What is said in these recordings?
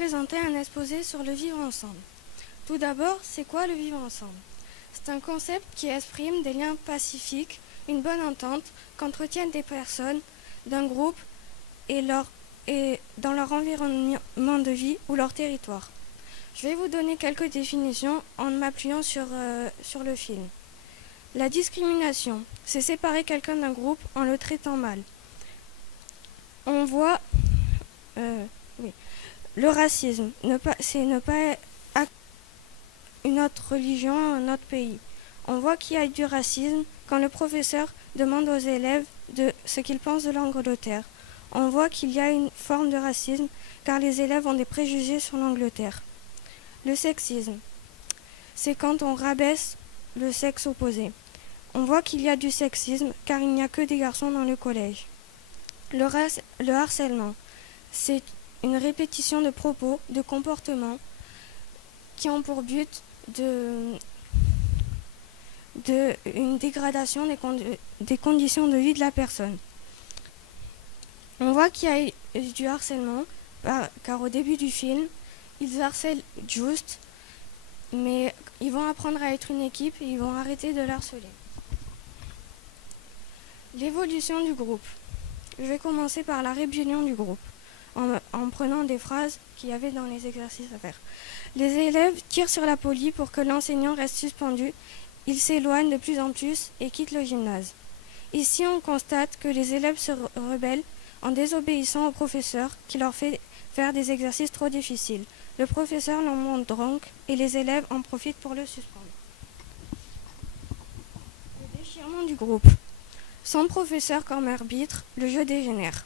présenter un exposé sur le vivre ensemble. Tout d'abord, c'est quoi le vivre ensemble? C'est un concept qui exprime des liens pacifiques, une bonne entente qu'entretiennent des personnes d'un groupe et dans leur environnement de vie ou leur territoire. Je vais vous donner quelques définitions en m'appuyant sur le film. La discrimination, c'est séparer quelqu'un d'un groupe en le traitant mal. On voit le racisme, c'est ne pas une autre religion, un autre pays. On voit qu'il y a du racisme quand le professeur demande aux élèves de ce qu'ils pensent de l'Angleterre. On voit qu'il y a une forme de racisme car les élèves ont des préjugés sur l'Angleterre. Le sexisme, c'est quand on rabaisse le sexe opposé. On voit qu'il y a du sexisme car il n'y a que des garçons dans le collège. Le harcèlement, c'est une répétition de propos, de comportements qui ont pour but une dégradation des conditions de vie de la personne. On voit qu'il y a du harcèlement car au début du film, ils harcèlent Just, mais ils vont apprendre à être une équipe et ils vont arrêter de l'harceler. L'évolution du groupe. Je vais commencer par la rébellion du groupe, en prenant des phrases qu'il y avait dans les exercices à faire. Les élèves tirent sur la police pour que l'enseignant reste suspendu. Ils s'éloignent de plus en plus et quittent le gymnase. Ici, on constate que les élèves se rebellent en désobéissant au professeur qui leur fait faire des exercices trop difficiles. Le professeur l'en montre donc et les élèves en profitent pour le suspendre. Le déchirement du groupe. Sans professeur comme arbitre, le jeu dégénère.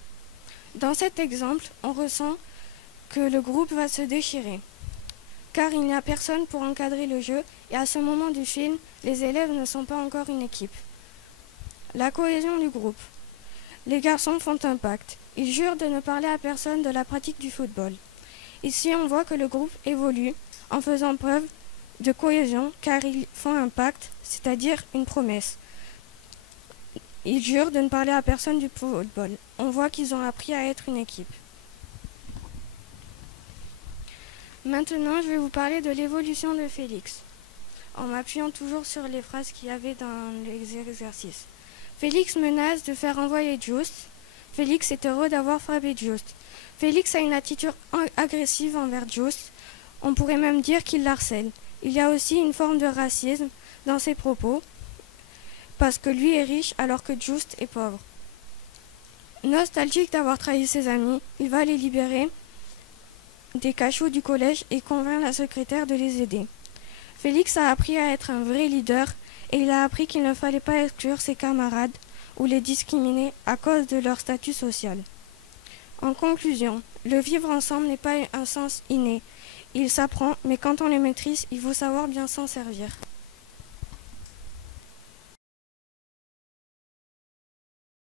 Dans cet exemple, on ressent que le groupe va se déchirer, car il n'y a personne pour encadrer le jeu et à ce moment du film, les élèves ne sont pas encore une équipe. La cohésion du groupe. Les garçons font un pacte. Ils jurent de ne parler à personne de la pratique du football. Ici, on voit que le groupe évolue en faisant preuve de cohésion car ils font un pacte, c'est-à-dire une promesse. Ils jurent de ne parler à personne du football. On voit qu'ils ont appris à être une équipe. Maintenant, je vais vous parler de l'évolution de Félix, en m'appuyant toujours sur les phrases qu'il y avait dans les exercices. Félix menace de faire envoyer Just. Félix est heureux d'avoir frappé Just. Félix a une attitude agressive envers Just. On pourrait même dire qu'il l'harcèle. Il y a aussi une forme de racisme dans ses propos, parce que lui est riche alors que Just est pauvre. Nostalgique d'avoir trahi ses amis, il va les libérer des cachots du collège et convainc la secrétaire de les aider. Félix a appris à être un vrai leader et il a appris qu'il ne fallait pas exclure ses camarades ou les discriminer à cause de leur statut social. En conclusion, le vivre ensemble n'est pas un sens inné. Il s'apprend, mais quand on le maîtrise, il faut savoir bien s'en servir.